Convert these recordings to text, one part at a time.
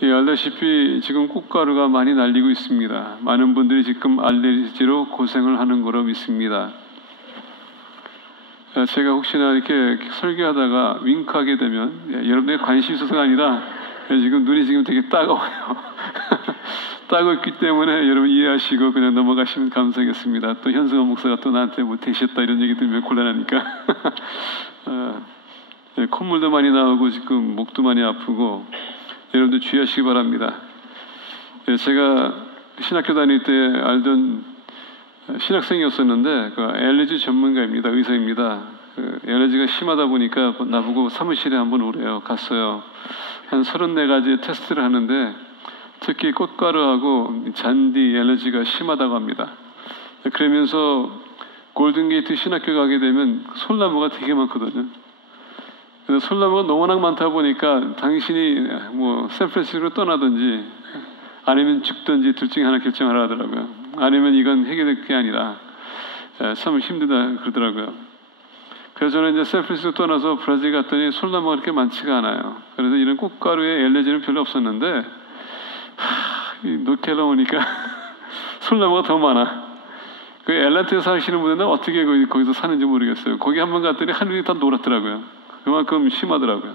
예, 알다시피 지금 꽃가루가 많이 날리고 있습니다. 많은 분들이 지금 알레르기로 고생을 하는 거로 믿습니다. 제가 혹시나 이렇게 설교하다가 윙크하게 되면 여러분들의 관심이 있어서가 아니라 지금 눈이 지금 되게 따가워요. 따고 있기 때문에 여러분 이해하시고 그냥 넘어가시면 감사하겠습니다. 또 현승원 목사가 또 나한테 뭐 되셨다 이런 얘기 들으면 곤란하니까. 콧물도 많이 나오고 지금 목도 많이 아프고 여러분들 주의하시기 바랍니다. 제가 신학교 다닐 때 알던 신학생이었었는데 그 알레르기 전문가입니다. 의사입니다. 알레르기가 심하다 보니까 나보고 사무실에 한번 오래요. 갔어요. 한 34가지 테스트를 하는데 특히 꽃가루하고 잔디 알레르기가 심하다고 합니다. 그러면서 골든게이트 신학교 가게 되면 솔나무가 되게 많거든요. 그래서 솔나무가 너무나 많다 보니까 당신이 뭐 샌프란시스코로 떠나든지 아니면 죽든지 둘 중에 하나 결정하라 하더라고요. 아니면 이건 해결될 게 아니라 참 힘들다 그러더라고요. 그래서 저는 이제 샌프란시스코 떠나서 브라질 갔더니 솔나무가 그렇게 많지가 않아요. 그래서 이런 꽃가루에 알레르기는 별로 없었는데 노케라 오니까 솔나무가 더 많아. 그 엘란트에 사시는 분들은 어떻게 거기서 사는지 모르겠어요. 거기 한번 갔더니 하늘이 다 노랗더라고요. 그만큼 심하더라고요.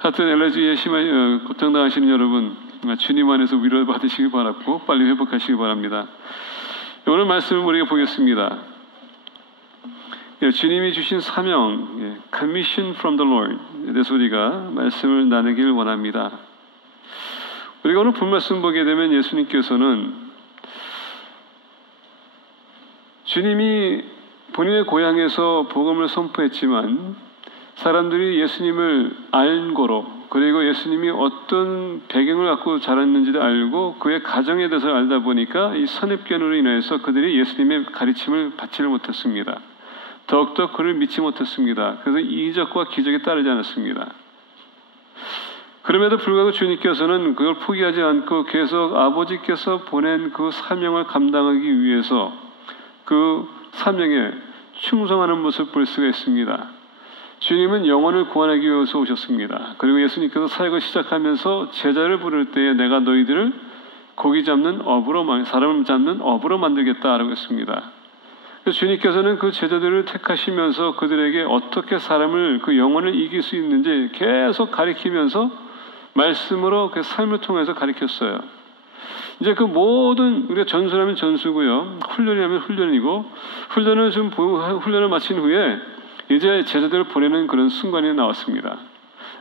하여튼 알레르기에 심한 고통당하시는 여러분 주님 안에서 위로를 받으시기 바랍고 빨리 회복하시기 바랍니다. 오늘 말씀을 우리가 보겠습니다. 주님이 주신 사명, Commission from the Lord 대해서 우리가 말씀을 나누길 원합니다. 우리가 오늘 본 말씀 보게 되면 예수님께서는 주님이 본인의 고향에서 복음을 선포했지만 사람들이 예수님을 알 거로 그리고 예수님이 어떤 배경을 갖고 자랐는지를 알고 그의 가정에 대해서 알다 보니까 이 선입견으로 인해서 그들이 예수님의 가르침을 받지를 못했습니다. 더욱더 그를 믿지 못했습니다. 그래서 이적과 기적에 따르지 않았습니다. 그럼에도 불구하고 주님께서는 그걸 포기하지 않고 계속 아버지께서 보낸 그 사명을 감당하기 위해서 그 사명에 충성하는 모습을 볼 수가 있습니다. 주님은 영혼을 구원하기 위해서 오셨습니다. 그리고 예수님께서 사역을 시작하면서 제자를 부를 때에 내가 너희들을 고기 잡는 업으로, 사람을 잡는 업으로 만들겠다라고 했습니다. 그래서 주님께서는 그 제자들을 택하시면서 그들에게 어떻게 사람을 그 영혼을 이길 수 있는지 계속 가르치면서 말씀으로 그 삶을 통해서 가르쳤어요. 이제 그 모든 우리가 전술하면 전수고요, 훈련이라면 훈련이고 훈련을 마친 후에 이제 제자들을 보내는 그런 순간이 나왔습니다.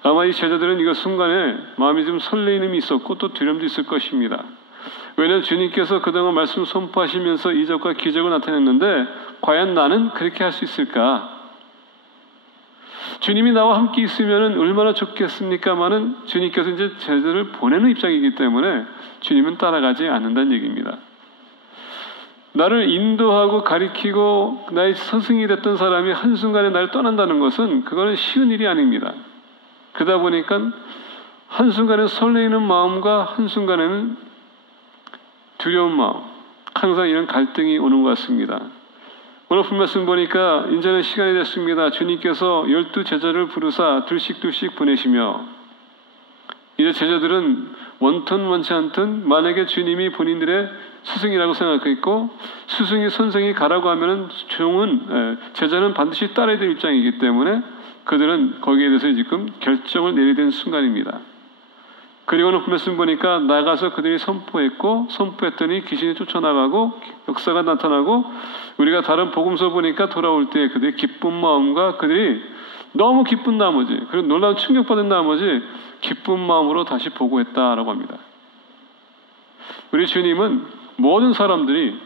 아마 이 제자들은 이거 순간에 마음이 좀 설레임이 있었고 또 두려움도 있을 것입니다. 왜냐하면 주님께서 그동안 말씀 선포하시면서 이적과 기적을 나타냈는데 과연 나는 그렇게 할 수 있을까? 주님이 나와 함께 있으면 얼마나 좋겠습니까마는 주님께서 이제 제자들을 보내는 입장이기 때문에 주님은 따라가지 않는다는 얘기입니다. 나를 인도하고 가리키고 나의 스승이 됐던 사람이 한순간에 나를 떠난다는 것은 그거는 쉬운 일이 아닙니다. 그러다 보니까 한순간에 설레이는 마음과 한순간에는 두려운 마음, 항상 이런 갈등이 오는 것 같습니다. 오늘 본 말씀 보니까 이제는 시간이 됐습니다. 주님께서 12 제자를 부르사 둘씩 보내시며 이제 제자들은 원턴 원치 않든 만약에 주님이 본인들의 스승이라고 생각했고 스승이 선생이 가라고 하면 제자는 반드시 따라야 될 입장이기 때문에 그들은 거기에 대해서 지금 결정을 내리게 된 순간입니다. 그리고는 말씀 보니까 나가서 그들이 선포했더니 귀신이 쫓아나가고 역사가 나타나고 우리가 다른 복음서 보니까 돌아올 때 그들의 기쁜 마음과 그들이 너무 기쁜 나머지 그리고 놀라운 충격받은 나머지 기쁜 마음으로 다시 보고했다라고 합니다. 우리 주님은 모든 사람들이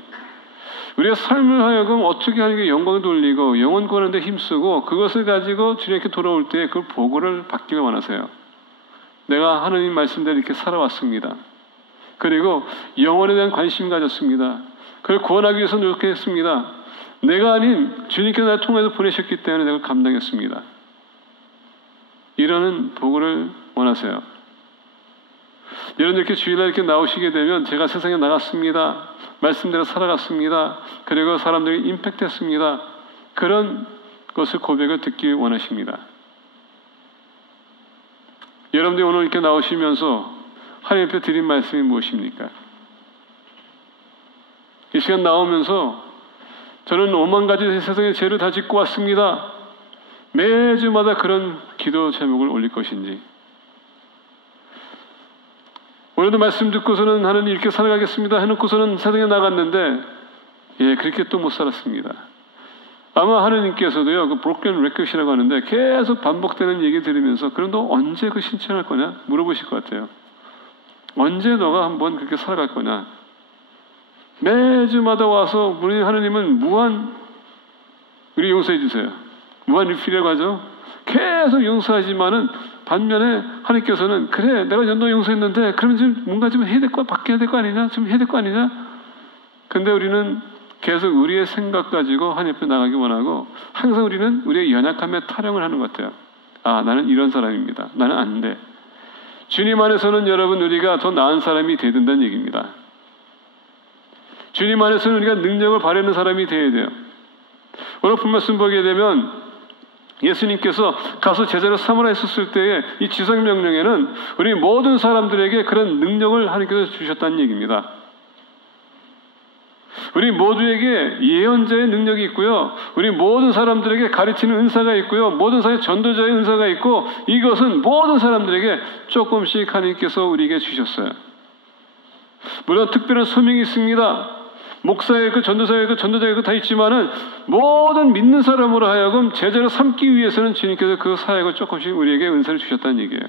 우리가 삶을 하여금 어떻게 하는 게 영광을 돌리고 영혼 구하는 데 힘쓰고 그것을 가지고 주님께 돌아올 때 그 보고를 받기를 원하세요. 내가 하나님 말씀대로 이렇게 살아왔습니다. 그리고 영혼에 대한 관심 가졌습니다. 그걸 구원하기 위해서 노력했습니다. 내가 아닌 주님께서 나를 통해서 보내셨기 때문에 내가 감당했습니다. 이러는 보고를 원하세요. 여러분 이렇게 주일날 이렇게 나오시게 되면 제가 세상에 나갔습니다. 말씀대로 살아갔습니다. 그리고 사람들이 임팩트했습니다. 그런 것을 고백을 듣기 원하십니다. 여러분들이 오늘 이렇게 나오시면서 하나님 앞에 드린 말씀이 무엇입니까? 이 시간 나오면서 저는 5만 가지 세상의 죄를 다 짓고 왔습니다. 매주마다 그런 기도 제목을 올릴 것인지, 오늘도 말씀 듣고서는 하나님 이렇게 살아가겠습니다 해놓고서는 세상에 나갔는데 그렇게 또 못 살았습니다. 아마 하나님께서도요, 그 브로큰 레코드라고 하는데 계속 반복되는 얘기 들으면서 그럼 너 언제 그 신청할 거냐 물어보실 것 같아요. 언제 너가 한번 그렇게 살아갈 거냐. 매주마다 와서 우리 하나님은 무한 우리 용서해 주세요. 무한 리필이라고 하죠. 계속 용서하지만은 반면에 하나님께서는 그래 내가 너 용서했는데 그러면 지금 뭔가 좀 해야 될 거 바뀌어야 될 거 아니냐, 좀 해야 될 거 아니냐. 근데 우리는 계속 우리의 생각 가지고 하나님 앞에 나가기 원하고 항상 우리는 우리의 연약함에 타령을 하는 것 같아요. 아, 나는 이런 사람입니다. 나는 안 돼. 주님 안에서는 여러분 우리가 더 나은 사람이 돼야 된다는 얘기입니다. 주님 안에서는 우리가 능력을 발휘하는 사람이 돼야 돼요. 오늘 말씀 보게 되면 예수님께서 가서 제자를 삼으라 했었을 때의 이 지상명령에는 우리 모든 사람들에게 그런 능력을 하나님께서 주셨다는 얘기입니다. 우리 모두에게 예언자의 능력이 있고요. 우리 모든 사람들에게 가르치는 은사가 있고요. 모든 사람의 전도자의 은사가 있고 이것은 모든 사람들에게 조금씩 하나님께서 우리에게 주셨어요. 물론 특별한 소명이 있습니다. 목사의 그 전도사의 그 전도자의 그 다 있지만은 모든 믿는 사람으로 하여금 제자를 삼기 위해서는 주님께서 그 사역을 조금씩 우리에게 은사를 주셨다는 얘기예요.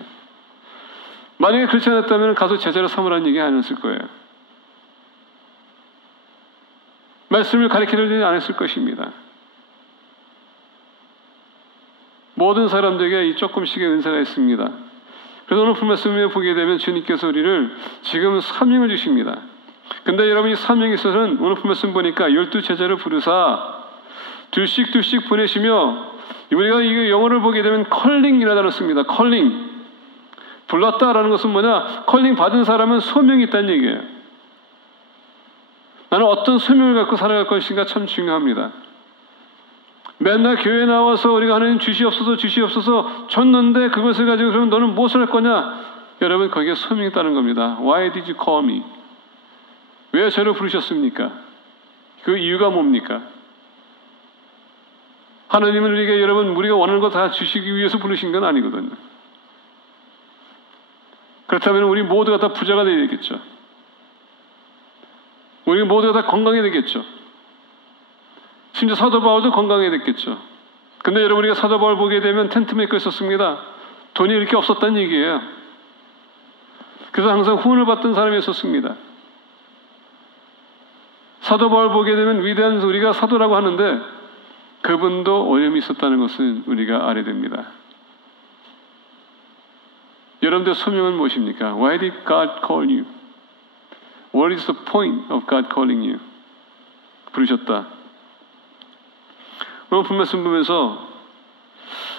만약에 그렇지 않았다면 가서 제자를 삼으라는 얘기 안 했을 거예요. 말씀을 가르치려지 않았을 것입니다. 모든 사람들에게 이 조금씩의 은사가 있습니다. 그래서 오늘 말씀을 보게 되면 주님께서 우리를 지금 사명을 주십니다. 근데 여러분 이 사명에 있어서는 오늘 말씀 보니까 12제자를 부르사 둘씩 보내시며 우리가 이 영어를 보게 되면 컬링이라는 단어를 씁니다. 컬링. 불렀다라는 것은 뭐냐? 컬링 받은 사람은 소명이 있다는 얘기예요. 나는 어떤 소명을 갖고 살아갈 것인가 참 중요합니다. 맨날 교회 나와서 우리가 하나님 주시옵소서 줬는데 그것을 가지고 그러면 너는 무엇을 할 거냐? 여러분 거기에 소명이 있다는 겁니다. Why did you call me? 왜 저를 부르셨습니까? 그 이유가 뭡니까? 하나님은 우리에게 여러분 우리가 원하는 거 다 주시기 위해서 부르신 건 아니거든요. 그렇다면 우리 모두가 다 부자가 되어야 되겠죠. 우리 모두가 다 건강해야 되겠죠. 심지어 사도 바울도 건강해야 됐겠죠. 근데 여러분 우리가 사도 바울 보게 되면 텐트메이커 있었습니다. 돈이 이렇게 없었다는 얘기예요. 그래서 항상 후원을 받던 사람이었습니다. 사도 바울 보게 되면 위대한 우리가 사도라고 하는데 그분도 어려움이 있었다는 것을 우리가 알아야 됩니다. 여러분들 소명은 무엇입니까? Why did God call you? What is the point of God calling you? 부르셨다. 오늘 말씀 보면서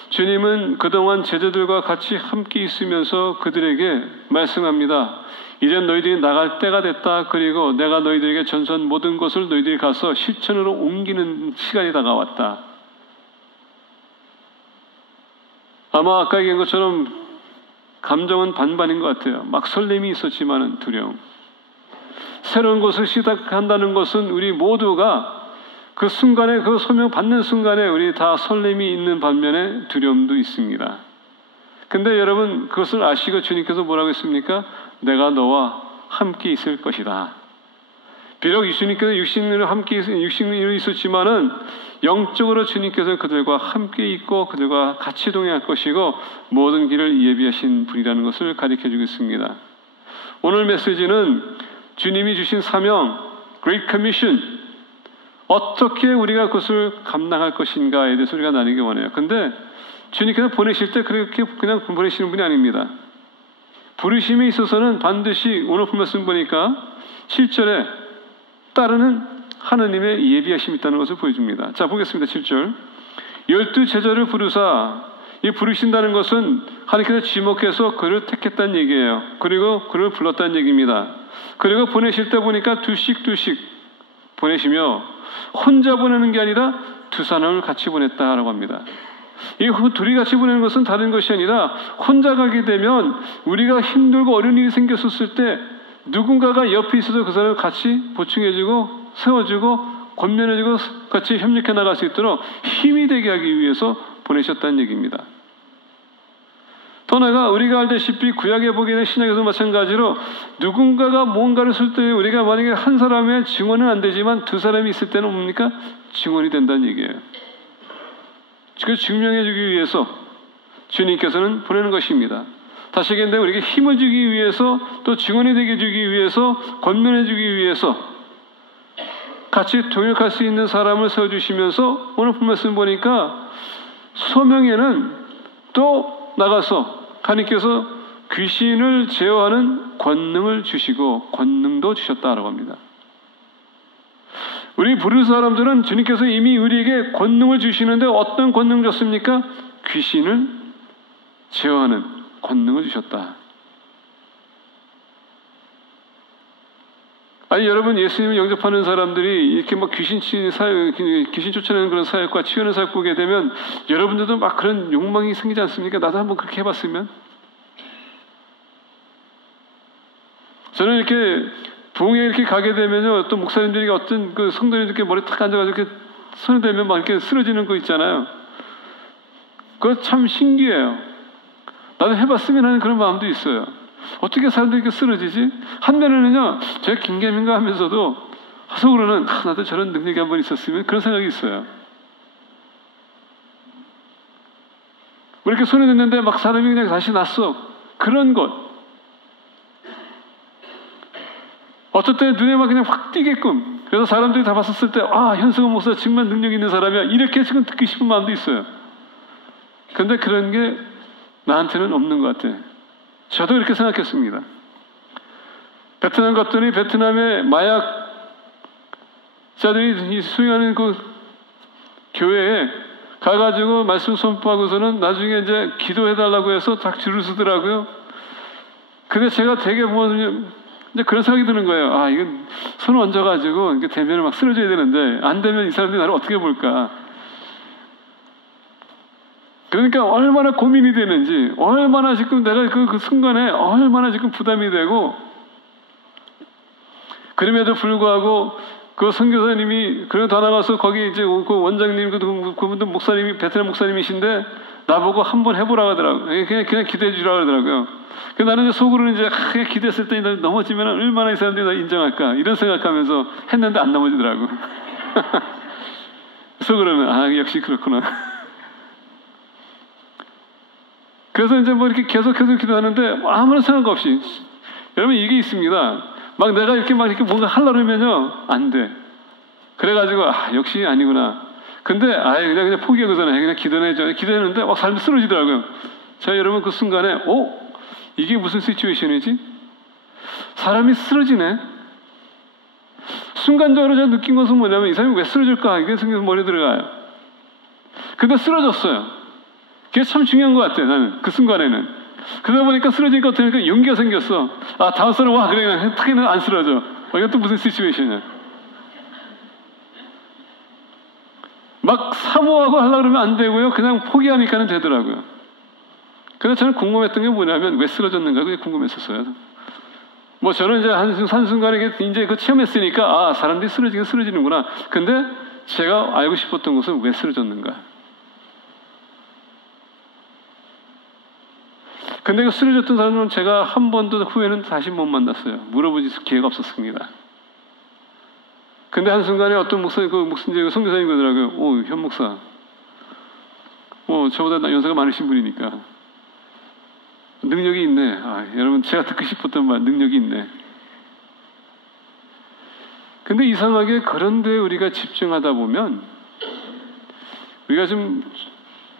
주님은 그동안 제자들과 같이 함께 있으면서 그들에게 말씀합니다. 이제 너희들이 나갈 때가 됐다. 그리고 내가 너희들에게 전수한 모든 것을 너희들이 가서 실천으로 옮기는 시간이 다가왔다. 아마 아까 얘기한 것처럼 감정은 반반인 것 같아요. 막 설렘이 있었지만은 두려움. 새로운 것을 시작한다는 것은 우리 모두가 그 순간에 그 소명 받는 순간에 우리 다 설렘이 있는 반면에 두려움도 있습니다. 근데 여러분 그것을 아시고 주님께서 뭐라고 했습니까? 내가 너와 함께 있을 것이다. 비록 주님께서 육신으로 함께 육신으로 있었지만은 영적으로 주님께서 그들과 함께 있고 그들과 같이 동행할 것이고 모든 길을 예비하신 분이라는 것을 가르쳐주고 있습니다. 오늘 메시지는 주님이 주신 사명, Great Commission, 어떻게 우리가 그것을 감당할 것인가에 대해서 우리가 나누기 원해요. 근데 주님께서 보내실 때 그렇게 그냥 보내시는 분이 아닙니다. 부르심에 있어서는 반드시 오늘 말씀 보니까 7절에 따르는 하나님의 예비하심이 있다는 것을 보여줍니다. 자, 보겠습니다. 7절. 12제자를 부르사, 이 부르신다는 것은 하나님께서 지목해서 그를 택했다는 얘기예요. 그리고 그를 불렀다는 얘기입니다. 그리고 보내실 때 보니까 둘씩 보내시며 혼자 보내는 게 아니라 두 사람을 같이 보냈다라고 합니다. 이 둘이 같이 보내는 것은 다른 것이 아니라 혼자 가게 되면 우리가 힘들고 어려운 일이 생겼을 때 누군가가 옆에 있어서 그 사람을 같이 보충해주고 세워주고 권면해주고 같이 협력해 나갈 수 있도록 힘이 되게 하기 위해서 보내셨다는 얘기입니다. 또 하나가 우리가 알다시피 구약에 보게 되는 신약에도 마찬가지로 누군가가 뭔가를 쓸 때 우리가 만약에 한 사람의 증언은 안 되지만 두 사람이 있을 때는 뭡니까? 증언이 된다는 얘기예요. 그걸 증명해주기 위해서 주님께서는 보내는 것입니다. 다시 얘기했는데 우리에게 힘을 주기 위해서 또 증언이 되게 해주기 위해서 권면해주기 위해서 같이 동역할 수 있는 사람을 세워주시면서 오늘 말씀 보니까 소명에는 또 나가서 하나님께서 귀신을 제어하는 권능을 주시고 권능도 주셨다라고 합니다. 우리 부를 사람들은 주님께서 이미 우리에게 권능을 주시는데 어떤 권능 줬습니까? 귀신을 제어하는 권능을 주셨다. 아니 여러분 예수님을 영접하는 사람들이 이렇게 막 귀신 쫓아내는 그런 사역과 치유하는 사역 보게 되면 여러분들도 막 그런 욕망이 생기지 않습니까? 나도 한번 그렇게 해봤으면. 저는 이렇게 부흥에 이렇게 가게 되면요, 어떤 목사님들이 어떤 그 성도님들 이렇게 머리 탁 앉아가지고 이렇게 손을 대면 막 이렇게 쓰러지는 거 있잖아요. 그거 참 신기해요. 나도 해봤으면 하는 그런 마음도 있어요. 어떻게 사람들이 이렇게 쓰러지지? 한면에는요, 제가 긴가민가 하면서도 속으로는 나도 저런 능력이 한번 있었으면 그런 생각이 있어요. 왜 이렇게 손에 댔는데 막 사람이 그냥 다시 났어. 그런 것. 어떨 때 눈에 막 그냥 확 띄게끔. 그래서 사람들이 다 봤었을 때, 현승원 목사 정말 능력 있는 사람이야. 이렇게 지금 듣기 싶은 마음도 있어요. 그런데 그런 게 나한테는 없는 것 같아. 저도 그렇게 생각했습니다. 베트남 갔더니 베트남의 마약자들이 수행하는 그 교회에 가가지고 말씀 선포하고서는 나중에 이제 기도해달라고 해서 딱 줄을 서더라고요. 근데 제가 되게 보면 이제 그런 생각이 드는 거예요. 이건 손을 얹어가지고 이렇게 대면을 막 쓰러져야 되는데 안 되면 이 사람들이 나를 어떻게 볼까? 그러니까 얼마나 고민이 되는지, 얼마나 지금 내가 그 순간에 얼마나 지금 부담이 되고, 그럼에도 불구하고 그 선교사님이 그래 다 나가서 거기 이제 그 원장님 그분도 목사님이 베트남 목사님이신데 나보고 한번 해보라고 하더라고요. 그냥 기도해 주라고 하더라고요. 그래서 나는 이제 속으로는 이제 기도했을 때 넘어지면 얼마나 이 사람들이 나 인정할까 이런 생각하면서 했는데 안 넘어지더라고. 속으로는 역시 그렇구나. 그래서 이제 뭐 이렇게 계속해서 기도하는데 아무런 생각 없이, 여러분 이게 있습니다. 막 내가 이렇게 뭔가 하려고 하면요 안 돼. 그래가지고 역시 아니구나. 근데 그냥 포기하고서는 그냥 기도했는데 막 삶이 쓰러지더라고요. 자, 여러분 그 순간에 이게 무슨 시츄에이션이지? 사람이 쓰러지네. 순간적으로 제가 느낀 것은 뭐냐면 이 사람이 왜 쓰러질까 이게 생겨서 머리에 들어가요. 근데 쓰러졌어요. 그게 참 중요한 것 같아요. 나는 그 순간에는. 그러다 보니까 쓰러지니까 어떻게 용기가 생겼어. 다음 사람 와 그래 그냥 탁에는 안 쓰러져. 이건 또 무슨 시츄에이션이야. 막 사모하고 하려고 그러면 안 되고요. 그냥 포기하니까는 되더라고요. 그래서 저는 궁금했던 게 뭐냐면 왜 쓰러졌는가 그게 궁금했었어요. 뭐 저는 이제 한순간에 이제 그 체험했으니까 사람들이 쓰러지긴 쓰러지는구나. 근데 제가 알고 싶었던 것은 왜 쓰러졌는가. 근데 그 쓰러졌던 사람은 제가 한 번도 후에는 다시 못 만났어요. 물어보지 기회가 없었습니다. 근데 한순간에 어떤 선교사님 그러더라고요. 현 목사. 저보다 연세가 많으신 분이니까. 능력이 있네. 여러분 제가 듣고 싶었던 말, 능력이 있네. 근데 이상하게 그런데 우리가 집중하다 보면 우리가 좀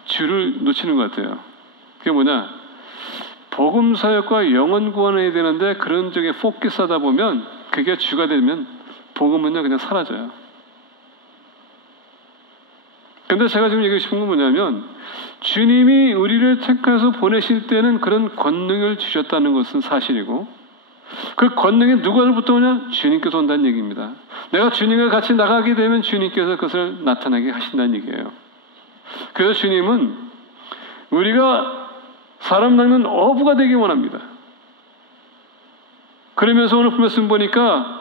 줄을 놓치는 것 같아요. 그게 뭐냐? 복음 사역과 영혼 구원해야 되는데 그런 쪽에 포커스하다 보면 그게 주가 되면 복음은요 그냥 사라져요. 근데 제가 지금 얘기하고 싶은 건 뭐냐면 주님이 우리를 택해서 보내실 때는 그런 권능을 주셨다는 것은 사실이고 그 권능이 누구로부터 오냐? 주님께서 온다는 얘기입니다. 내가 주님과 같이 나가게 되면 주님께서 그것을 나타나게 하신다는 얘기예요. 그래서 주님은 우리가 사람 낚는 어부가 되기 원합니다. 그러면서 오늘 말씀 보니까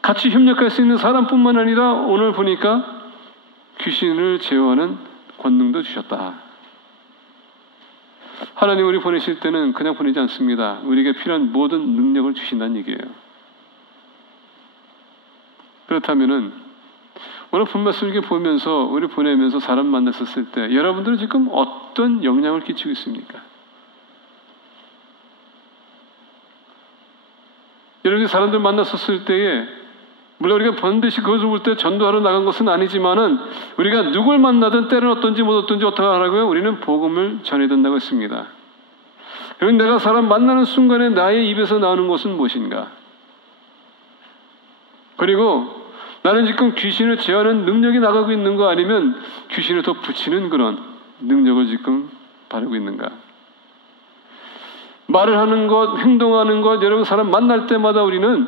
같이 협력할 수 있는 사람뿐만 아니라 오늘 보니까 귀신을 제어하는 권능도 주셨다. 하나님 우리 보내실 때는 그냥 보내지 않습니다. 우리에게 필요한 모든 능력을 주신다는 얘기예요. 그렇다면은 오늘 본 말씀 이렇게 보면서 우리 보내면서 사람 만났었을 때 여러분들은 지금 어떤 영향을 끼치고 있습니까? 여러분이 사람들 만났었을 때에 물론 우리가 반드시 그것을 볼 때 전도하러 나간 것은 아니지만은 우리가 누굴 만나든 때는 어떤지 못 어떤지 어떻게 하라고요? 우리는 복음을 전해야 된다고 했습니다. 그럼 내가 사람 만나는 순간에 나의 입에서 나오는 것은 무엇인가? 그리고 나는 지금 귀신을 제어하는 능력이 나가고 있는 거 아니면 귀신을 더 붙이는 그런 능력을 지금 바르고 있는가? 말을 하는 것, 행동하는 것, 여러분 사람 만날 때마다 우리는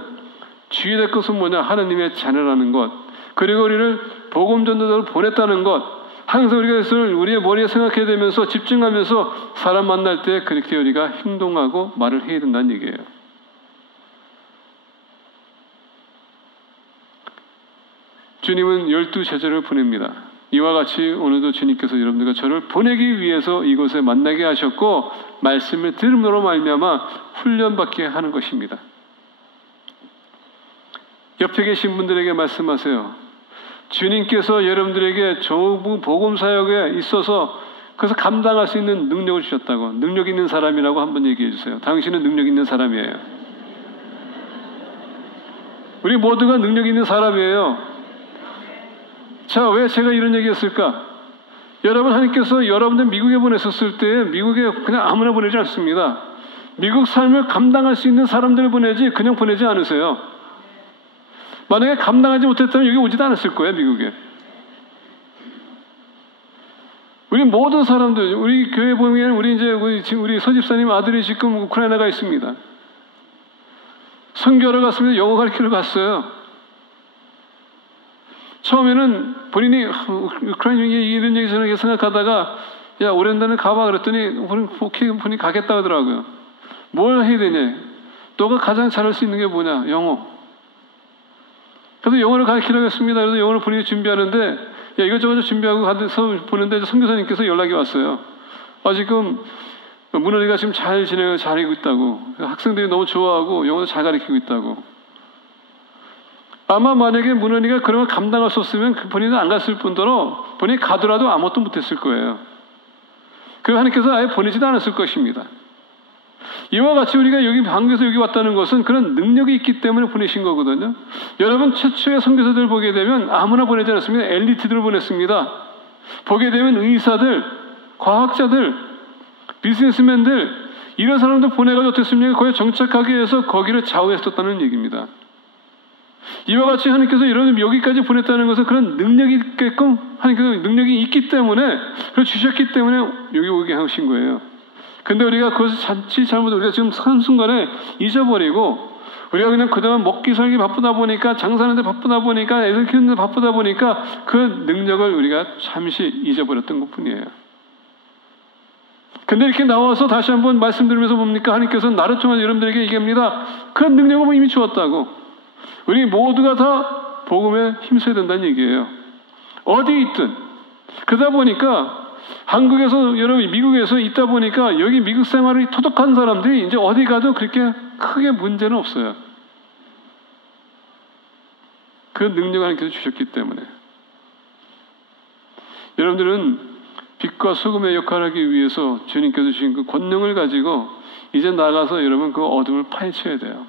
주의될 것은 뭐냐? 하나님의 자녀라는 것. 그리고 우리를 복음 전도자로 보냈다는 것. 항상 우리가 이것을 우리의 머리에 생각해야 되면서 집중하면서 사람 만날 때 그렇게 우리가 행동하고 말을 해야 된다는 얘기예요. 주님은 12제자를 보냅니다. 이와 같이 오늘도 주님께서 여러분들과 저를 보내기 위해서 이곳에 만나게 하셨고 말씀을 들음으로 말미암아 훈련받게 하는 것입니다. 옆에 계신 분들에게 말씀하세요. 주님께서 여러분들에게 전부 복음 사역에 있어서 그래서 감당할 수 있는 능력을 주셨다고. 능력 있는 사람이라고 한번 얘기해 주세요. 당신은 능력 있는 사람이에요. 우리 모두가 능력 있는 사람이에요. 자, 왜 제가 이런 얘기했을까? 여러분 하나님께서 여러분들 미국에 보냈었을 때 미국에 그냥 아무나 보내지 않습니다. 미국 삶을 감당할 수 있는 사람들을 보내지 그냥 보내지 않으세요. 만약에 감당하지 못했다면 여기 오지도 않았을 거예요, 미국에. 우리 모든 사람들, 우리 교회 보면 우리 서집사님 아들이 지금 우크라이나가 있습니다. 선교하러 갔습니다. 영어 가르치러 갔어요. 처음에는 본인이 우크라이나 이런 얘기 저런 생각하다가 야 오랜만에 가봐 그랬더니 본인이 가겠다 하더라고요. 뭘 해야 되냐? 너가 가장 잘할 수 있는 게 뭐냐? 영어. 그래서 영어를 가르치려고 했습니다. 그래서 영어를 본인이 준비하는데 야 이것저것 준비하고 가서 보는데 선교사님께서 연락이 왔어요. 지금 문헌이가 지금 잘 잘하고 있다고. 학생들이 너무 좋아하고 영어도 잘 가르치고 있다고. 아마 만약에 문헌이가 그런 걸 감당할 수 없으면 본인은 안 갔을 뿐더러 본인이 가더라도 아무것도 못했을 거예요. 그리고 하나님께서 아예 보내지도 않았을 것입니다. 이와 같이 우리가 여기 한국에서 여기 왔다는 것은 그런 능력이 있기 때문에 보내신 거거든요. 여러분 최초의 선교사들 보게 되면 아무나 보내지 않았습니다. 엘리트들을 보냈습니다. 보게 되면 의사들, 과학자들, 비즈니스맨들 이런 사람들 보내가지고 어땠습니까? 거기에 정착하게 해서 거기를 좌우했었다는 얘기입니다. 이와 같이 하나님께서 여러분 여기까지 보냈다는 것은 그런 능력이 있게끔 하나님께서 능력이 있기 때문에 그걸 주셨기 때문에 여기 오게 하신 거예요. 근데 우리가 그것을 잘못 우리가 지금 한순간에 잊어버리고 우리가 그냥 그동안 먹기 살기 바쁘다 보니까 장사하는데 바쁘다 보니까 애들 키우는데 바쁘다 보니까 그 능력을 우리가 잠시 잊어버렸던 것뿐이에요. 근데 이렇게 나와서 다시 한번 말씀드리면서 뭡니까? 하나님께서 나를 통해서 여러분들에게 얘기합니다. 그 능력을 이미 주었다고. 우리 모두가 다 복음에 힘써야 된다는 얘기예요. 어디 있든. 그러다 보니까 한국에서 여러분 미국에서 있다 보니까 여기 미국 생활이 토독한 사람들이 이제 어디 가도 그렇게 크게 문제는 없어요. 그 능력을 하나님께서 주셨기 때문에. 여러분들은 빛과 소금의 역할을 하기 위해서 주님께서 주신 그 권능을 가지고 이제 나가서 여러분 그 어둠을 파헤쳐야 돼요.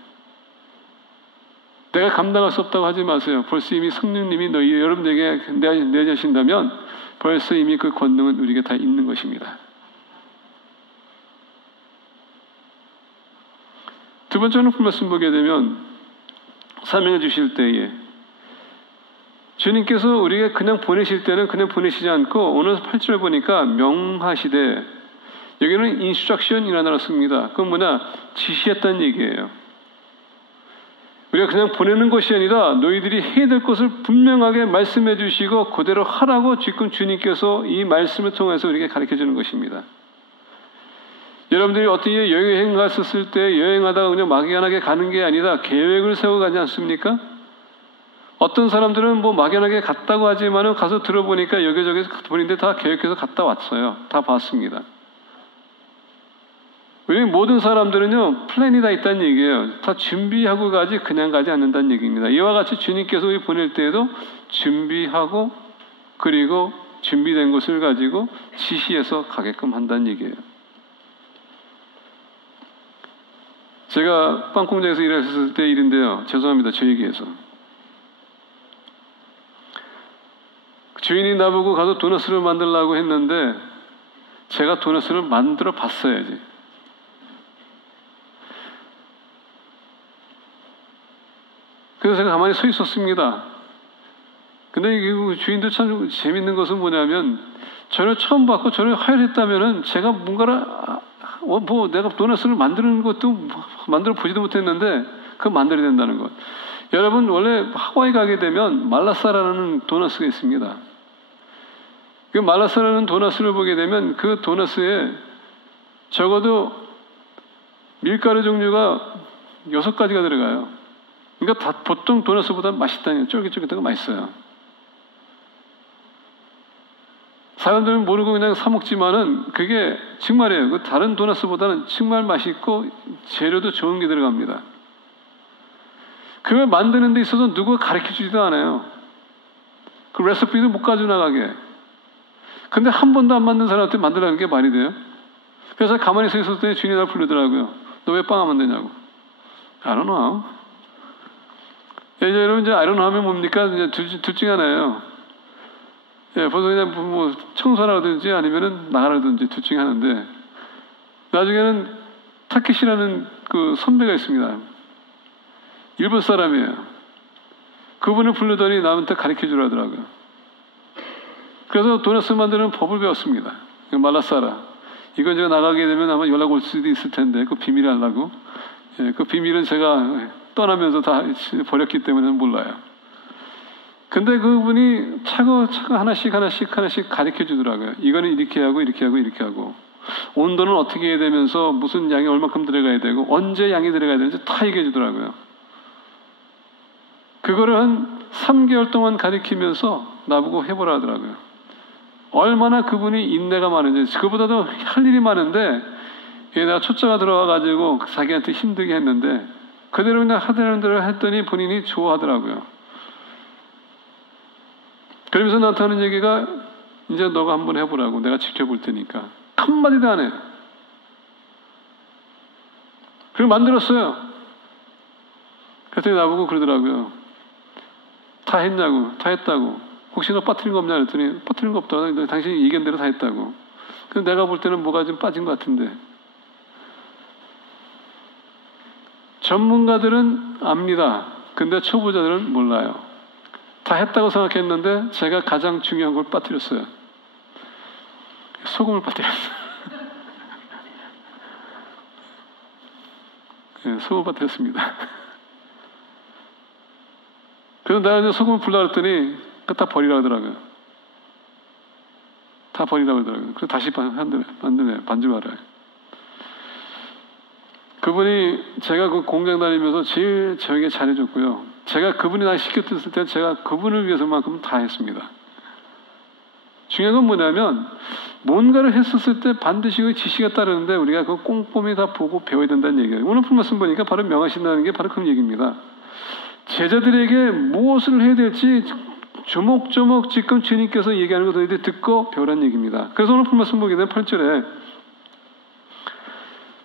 내가 감당할 수 없다고 하지 마세요. 벌써 이미 성령님이 여러분에게 내주신다면 벌써 이미 그 권능은 우리에게 다 있는 것입니다. 두 번째는 말씀 보게 되면 사명을 주실 때에 주님께서 우리에게 그냥 보내실 때는 그냥 보내시지 않고 오늘 8절 보니까 명하시되 여기는 instruction이라는 단어를 씁니다. 그건 뭐냐? 지시했다는 얘기예요. 우리가 그냥 보내는 것이 아니라 너희들이 해야 될 것을 분명하게 말씀해 주시고 그대로 하라고 지금 주님께서 이 말씀을 통해서 우리에게 가르쳐 주는 것입니다. 여러분들이 어떻게 여행 갔었을 때 여행하다가 그냥 막연하게 가는 게 아니라 계획을 세워 가지 않습니까? 어떤 사람들은 뭐 막연하게 갔다고 하지만은 가서 들어보니까 여기저기 본인들 다 계획해서 갔다 왔어요. 다 봤습니다. 우리 모든 사람들은요, 플랜이 다 있다는 얘기예요. 다 준비하고 가지 그냥 가지 않는다는 얘기입니다. 이와 같이 주님께서 우리 보낼 때에도 준비하고 그리고 준비된 것을 가지고 지시해서 가게끔 한다는 얘기예요. 제가 빵 공장에서 일했을 때 일인데요. 죄송합니다. 저 얘기해서. 주인이 나보고 가서 도넛을 만들라고 했는데 제가 도넛을 만들어 봤어야지. 그래서 제가 가만히 서 있었습니다. 근데 이 주인도 참 재밌는 것은 뭐냐면 저를 처음 봤고 저를 하혈했다면은 제가 뭔가를 내가 도넛을 만드는 것도 만들어 보지도 못했는데 그거 만들어야 된다는 것. 여러분 원래 하와이 가게 되면 말라사라는 도넛이 있습니다. 그 말라사라는 도넛을 보게 되면 그 도넛에 적어도 밀가루 종류가 6가지가 들어가요. 그러니까 다 보통 도넛보다 맛있다니 쫄깃쫄깃하고 맛있어요. 사람들은 모르고 그냥 사 먹지만은 그게 정말이에요. 그 다른 도넛보다는 정말 맛있고 재료도 좋은 게 들어갑니다. 그걸 만드는 데 있어서 누구가 가르쳐주지도 않아요. 그 레시피도 못 가져나가게. 근데 한 번도 안 만든 사람한테 만들라는 게 말이 돼요? 그래서 가만히 서 있었을 때 주인이 나를 부르더라고요. 너 왜 빵 안 만드냐고. I don't know. 이제 여러분 이제 I don't know 하면 뭡니까? 이제 둘 중에 하나예요. 예, 보통 그냥 뭐 청소하라든지 아니면은 나가라든지 둘 중에 하나인데 나중에는 타케시라는 그 선배가 있습니다. 일본 사람이에요. 그분을 부르더니 남한테 가르쳐 주라 하더라고요. 그래서 도넛을 만드는 법을 배웠습니다. 말라사라. 이건 제가 나가게 되면 아마 연락 올 수도 있을 텐데 그 비밀 하려고. 예, 그 비밀은 제가 떠나면서 다 버렸기 때문에 몰라요. 근데 그분이 차근차근 하나씩 가르쳐 주더라고요. 이거는 이렇게 하고 이렇게 하고 이렇게 하고 온도는 어떻게 해야 되면서 무슨 양이 얼마큼 들어가야 되고 언제 양이 들어가야 되는지 다 얘기해 주더라고요. 그거를 한 3개월 동안 가르치면서 나보고 해보라 하더라고요. 얼마나 그분이 인내가 많은지. 그보다도 할 일이 많은데 내가 초짜가 들어와가지고 자기한테 힘들게 했는데 그대로 그냥 하라는 대로 했더니 본인이 좋아하더라고요. 그러면서 나한테 하는 얘기가 이제 너가 한번 해보라고. 내가 지켜볼 테니까. 한마디도 안 해요. 그리고 만들었어요. 그랬더니 나보고 그러더라고요. 다 했냐고. 다 했다고. 혹시 너 빠뜨린 거 없냐 그랬더니 빠뜨린 거 없다. 당신이 얘기한 대로 다 했다고. 근데 내가 볼 때는 뭐가 좀 빠진 것 같은데. 전문가들은 압니다. 근데 초보자들은 몰라요. 다 했다고 생각했는데 제가 가장 중요한 걸 빠뜨렸어요. 소금을 빠뜨렸어요. 네, 소금을 빠뜨렸습니다. 그래서 내가 이제 소금을 불라 그랬더니 다 버리라 하더라고요. 다 버리라고 하더라고요. 그래서 다시 만드네. 반죽하라. 그분이 제가 그 공장 다니면서 제일 저에게 잘해줬고요. 제가 그분이 나 시켰을 때 제가 그분을 위해서만큼 다 했습니다. 중요한 건 뭐냐면 뭔가를 했었을 때 반드시 그 지시가 따르는데 우리가 그 꼼꼼히 다 보고 배워야 된다는 얘기예요. 오늘 말씀 보니까 바로 명하신다는 게 바로 그런 얘기입니다. 제자들에게 무엇을 해야 될지 조목조목 지금 주님께서 얘기하는 것을 듣고 배우라는 얘기입니다. 그래서 오늘 말씀 보게 되면 8절에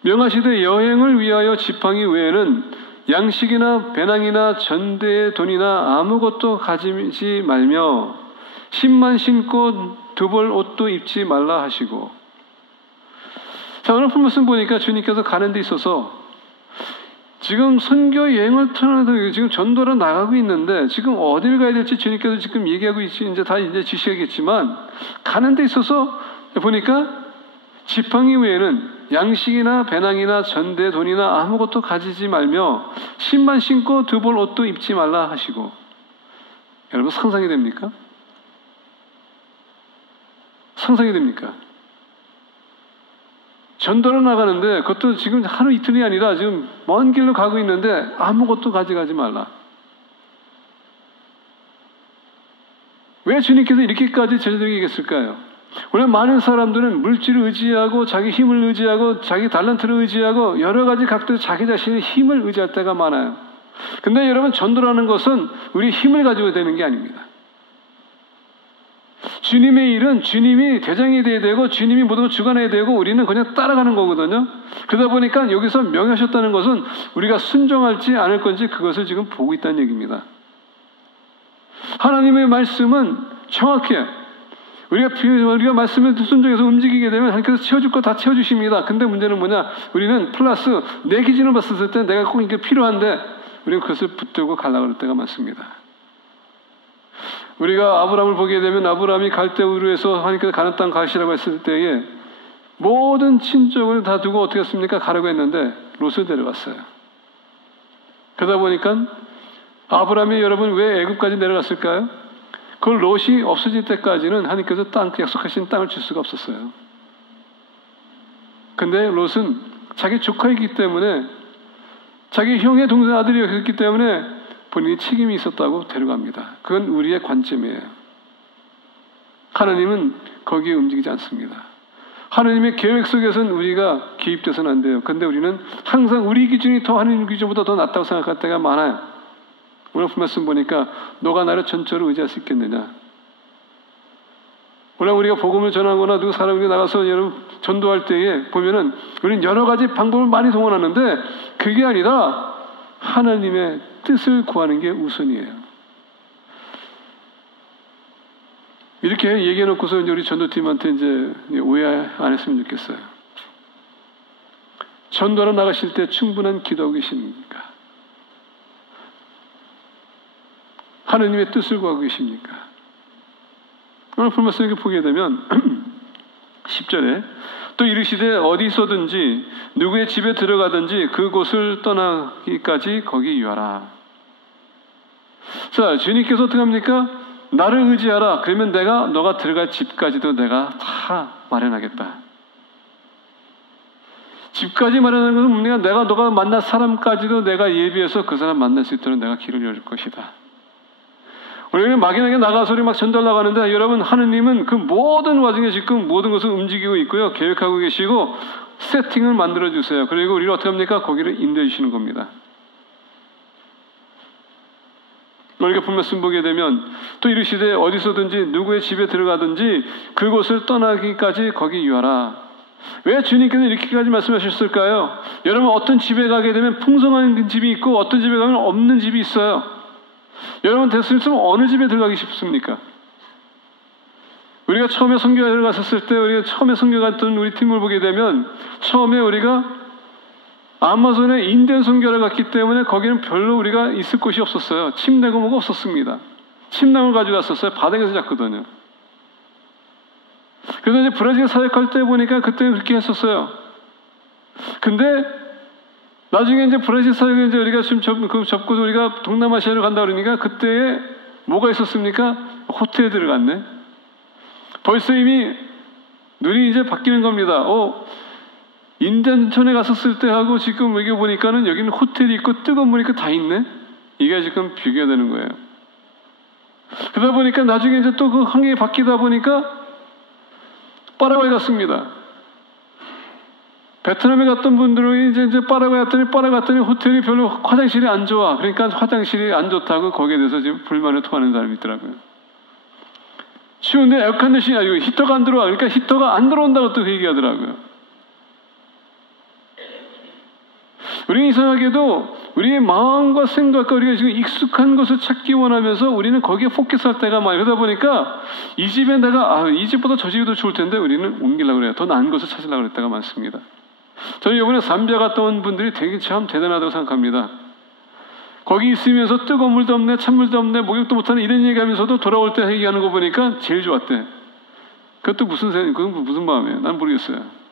명하시되 여행을 위하여 지팡이 외에는 양식이나 배낭이나 전대의 돈이나 아무것도 가지지 말며 신만 신고 두벌 옷도 입지 말라 하시고. 자, 오늘 말씀 보니까 주님께서 가는 데 있어서 지금 선교 여행을 떠나서 지금 전도로 나가고 있는데 지금 어딜 가야 될지 주님께서 지금 얘기하고 있지 이제 다 이제 지시하겠지만 가는 데 있어서 보니까 지팡이 외에는 양식이나 배낭이나 전대 돈이나 아무것도 가지지 말며 신만 신고 두벌 옷도 입지 말라 하시고. 여러분 상상이 됩니까? 상상이 됩니까? 전도로 나가는데 그것도 지금 하루 이틀이 아니라 지금 먼 길로 가고 있는데 아무것도 가져가지 말라. 왜 주님께서 이렇게까지 제자들에게 얘기했을까요? 원래 많은 사람들은 물질을 의지하고 자기 힘을 의지하고 자기 달란트를 의지하고 여러 가지 각도에서 자기 자신의 힘을 의지할 때가 많아요. 근데 여러분, 전도라는 것은 우리 힘을 가지고 되는 게 아닙니다. 주님의 일은 주님이 대장이 돼야 되고 주님이 모든 걸 주관해야 되고 우리는 그냥 따라가는 거거든요. 그러다 보니까 여기서 명하셨다는 것은 우리가 순종할지 않을 건지 그것을 지금 보고 있다는 얘기입니다. 하나님의 말씀은 정확해요. 우리가 말씀을 순종해서 움직이게 되면 하나님께서 채워줄 거 다 채워주십니다. 근데 문제는 뭐냐? 우리는 플러스 내 기준을 봤을 때 내가 꼭 이게 필요한데 우리는 그것을 붙들고 가려고 할 때가 많습니다. 우리가 아브라함을 보게 되면 아브라함이 갈대우르에서 하나님께서 가는 땅 가시라고 했을 때에 모든 친족을 다 두고 어떻게 했습니까? 가라고 했는데 롯을 데려갔어요. 그러다 보니까 아브라함이 여러분 왜 애굽까지 내려갔을까요? 그 롯이 없어질 때까지는 하나님께서 약속하신 땅을 줄 수가 없었어요. 근데 롯은 자기 조카이기 때문에 자기 형의 동생 아들이었기 때문에 본인이 책임이 있었다고 데려갑니다. 그건 우리의 관점이에요. 하나님은 거기에 움직이지 않습니다. 하나님의 계획 속에서는 우리가 개입돼서는 안 돼요. 근데 우리는 항상 우리 기준이 더 하나님 기준보다 더 낫다고 생각할 때가 많아요. 오늘 말씀 보니까 너가 나를 전적으로 의지할 수 있겠느냐. 오늘 우리가 복음을 전하거나 누구 사람에게 나가서 여러분 전도할 때에 보면은 우리는 여러 가지 방법을 많이 동원하는데 그게 아니라 하나님의 뜻을 구하는 게 우선이에요. 이렇게 얘기해놓고서 이제 우리 전도팀한테 이제 오해 안 했으면 좋겠어요. 전도하러 나가실 때 충분한 기도하고 계십니까? 하나님의 뜻을 구하고 계십니까? 오늘 말씀 이렇게 보게 되면 10절에 또 이르시되 어디서든지 누구의 집에 들어가든지 그곳을 떠나기까지 거기 유하라. 자, 주님께서 어떻게 합니까? 나를 의지하라. 그러면 너가 들어갈 집까지도 내가 다 마련하겠다. 집까지 마련하는 것은 뭡니까? 너가 만날 사람까지도 내가 예비해서 그 사람 만날 수 있도록 내가 길을 열줄 것이다. 우리는 막연하게 나가서 우리 막 전달하려고 하는데 여러분, 하느님은 그 모든 와중에 지금 모든 것을 움직이고 있고요. 계획하고 계시고 세팅을 만들어 주세요. 그리고 우리를 어떻게 합니까? 거기를 인도해 주시는 겁니다. 우리가 말씀 보게 되면 또 이르시되 어디서든지 누구의 집에 들어가든지 그곳을 떠나기까지 거기 유하라. 왜 주님께서 이렇게까지 말씀하셨을까요? 여러분, 어떤 집에 가게 되면 풍성한 집이 있고 어떤 집에 가면 없는 집이 있어요. 여러분, 됐으면 어느 집에 들어가기 싶습니까? 우리가 처음에 선교를 갔었을 때 우리가 처음에 선교 갔던 우리 팀을 보게 되면 처음에 우리가 아마존에 인디언 선교를 갔기 때문에 거기는 별로 우리가 있을 곳이 없었어요. 침대고 뭐가 없었습니다. 침낭을 가지고 갔었어요. 바닥에서 잤거든요. 그래서 이제 브라질 사역할 때 보니까 그때 그렇게 했었어요. 근데 나중에 이제 브라질 사역에 이제 우리가 지금 접고 우리가 동남아시아로 간다 그러니까 그때에 뭐가 있었습니까? 호텔에 들어갔네. 벌써 이미 눈이 이제 바뀌는 겁니다. 인천에 갔었을 때 하고 지금 여기 보니까는 여기는 호텔이 있고 뜨거운 물이 있고 다 있네. 이게 지금 비교가 되는 거예요. 그러다 보니까 나중에 이제 또 그 환경이 바뀌다 보니까 파라과이 갔습니다. 베트남에 갔던 분들이 이제 파라과이 갔더니 호텔이 별로 화장실이 안 좋아. 그러니까 화장실이 안 좋다고 거기에 대해서 지금 불만을 토하는 사람이 있더라고요. 추운데 에어컨디션이 아니고 히터가 안 들어와. 그러니까 히터가 안 들어온다고 또 얘기하더라고요. 우리는 이상하게도 우리의 마음과 생각과 우리가 지금 익숙한 것을 찾기 원하면서 우리는 거기에 포커스할 때가 많아요. 그러다 보니까 이 집에 내가 이 집보다 저 집이 더 좋을 텐데 우리는 옮기려고 그래요. 더 나은 것을 찾으려고 할 때가 많습니다. 저는 이번에 삼비아 갔다 온 분들이 되게 참 대단하다고 생각합니다. 거기 있으면서 뜨거운 물도 없네, 찬물도 없네, 목욕도 못하네 이런 얘기하면서도 돌아올 때 얘기하는 거 보니까 제일 좋았대. 그건 무슨 마음이에요? 난 모르겠어요.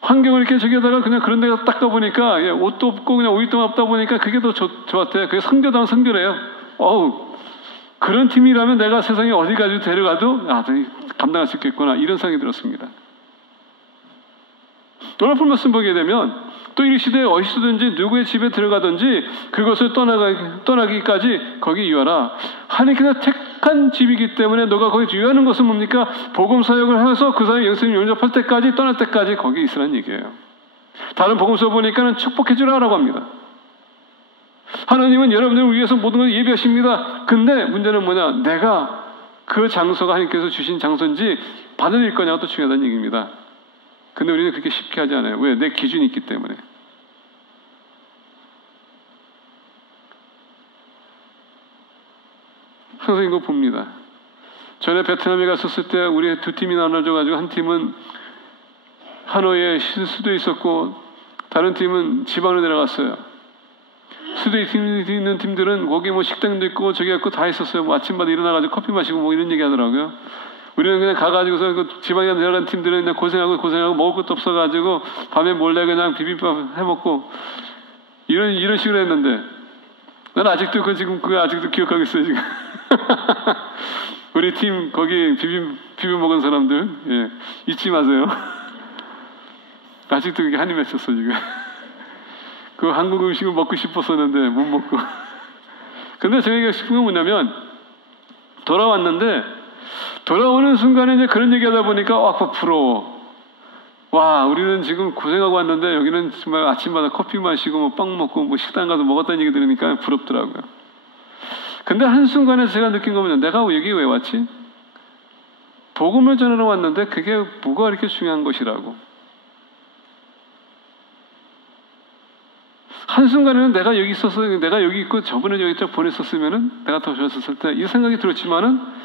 환경을 이렇게 저기다가 그냥 그런 데가 딱 가보니까 옷도 없고 그냥 오일도 없다 보니까 그게 더 좋았대. 그게 선교다운 선교래요. 그런 팀이라면 내가 세상에 어디 가지고 데려가도 감당할 수 있겠구나 이런 생각이 들었습니다. 오늘 본 말씀 보게 되면 또 이르시되 어디서든지 누구의 집에 들어가든지 그것을 떠나기까지 거기 유하라. 하나님께서 택한 집이기 때문에 너가 거기 유하는 것은 뭡니까? 복음 사역을 해서 그 사람이 영생을 영접할 때까지, 떠날 때까지 거기 있으라는 얘기예요. 다른 복음서 보니까는 축복해 주라라고 합니다. 하나님은 여러분들을 위해서 모든 걸 예비하십니다. 근데 문제는 뭐냐? 내가 그 장소가 하나님께서 주신 장소인지 받아들일 거냐가 또 중요하다는 얘기입니다. 근데 우리는 그렇게 쉽게 하지 않아요. 왜? 내 기준이 있기 때문에. 항상 이거 봅니다. 전에 베트남에 갔었을 때 우리 두 팀이 나눠져가지고 한 팀은 하노이에 수도에 있었고 다른 팀은 지방으로 내려갔어요. 수도에 있는 팀들은 거기 뭐 식당도 있고 저기 있고 다 있었어요. 뭐 아침마다 일어나가지고 커피 마시고 뭐 이런 얘기 하더라고요. 우리는 그냥 가가지고서 그 지방에 내려간 팀들은 그냥 고생하고 먹을 것도 없어가지고 밤에 몰래 그냥 비빔밥 해먹고 이런 식으로 했는데 나는 아직도 그거 아직도 기억하고 있어요 지금. 우리 팀 거기 비빔 먹은 사람들 예, 잊지 마세요. 아직도 그게 한이 맺혔어 지금. 그 한국 음식을 먹고 싶었었는데 못 먹고. 근데 제가 싶은 건 뭐냐면 돌아왔는데 돌아오는 순간에 이제 그런 얘기하다 보니까 부러워. 와, 우리는 지금 고생하고 왔는데 여기는 정말 아침마다 커피 마시고 뭐 빵 먹고 뭐 식당 가서 먹었다는 얘기 들으니까 부럽더라고요. 근데 한순간에 제가 느낀 거면 내가 여기 왜 왔지? 복음을 전하러 왔는데 그게 뭐가 이렇게 중요한 것이라고. 한순간에는 내가 여기 있어서 내가 여기 있고 저분을 여기 딱 보냈었으면은 내가 더 좋았었을 때 이 생각이 들었지만은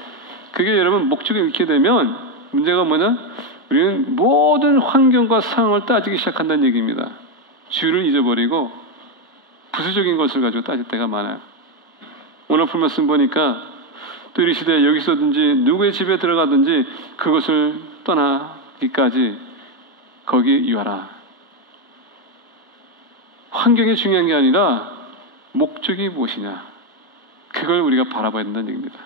그게 여러분 목적이 있게 되면 문제가 뭐냐? 우리는 모든 환경과 상황을 따지기 시작한다는 얘기입니다. 주를 잊어버리고 부수적인 것을 가지고 따질 때가 많아요. 오늘 본 말씀 보니까 또 이르시되 여기서든지 누구의 집에 들어가든지 그것을 떠나기까지 거기 유하라. 환경이 중요한 게 아니라 목적이 무엇이냐. 그걸 우리가 바라봐야 된다는 얘기입니다.